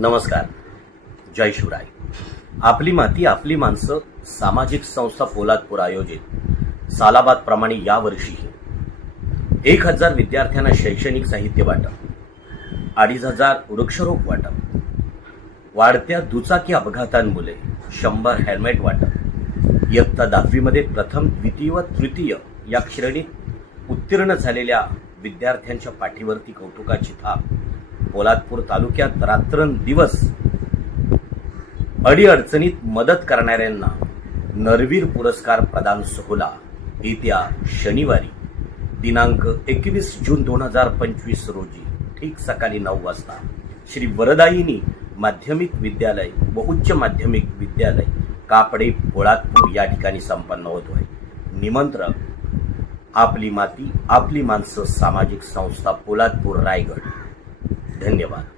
नमस्कार. जय शिवराय. आपली माती आपली माणसं सामाजिक संस्था पोलादपूर आयोजित. सालाबाद प्रमाणे यावर्षीही एक हजार विद्यार्थ्यांना शैक्षणिक साहित्य वाटप. अडीच हजार वृक्षरोप वाटप. वाढत्या दुचाकी अपघातांमुळे शंभर हेल्मेट वाटप. इयत्ता दहावीमध्ये प्रथम द्वितीय व तृतीय या श्रेणीत उत्तीर्ण झालेल्या विद्यार्थ्यांच्या पाठीवरती कौतुकाची थाप. पोलादपूर तालुक्यात रात्रंदिवस अडीअडचणीत मदत करणाऱ्यांना नरवीर पुरस्कार प्रदान सोहळा. येत्या शनिवारी दिनांक एकवीस जून दोन हजार पंचवीस रोजी ठीक सकाळी नऊ वाजता श्री वरदायिनी माध्यमिक विद्यालय व उच्च माध्यमिक विद्यालय कापडे पोळादपूर या ठिकाणी संपन्न होतो आहे. निमंत्रक आपली माती आपली माणसं सामाजिक संस्था पोलादपूर रायगड. धन्यवाद.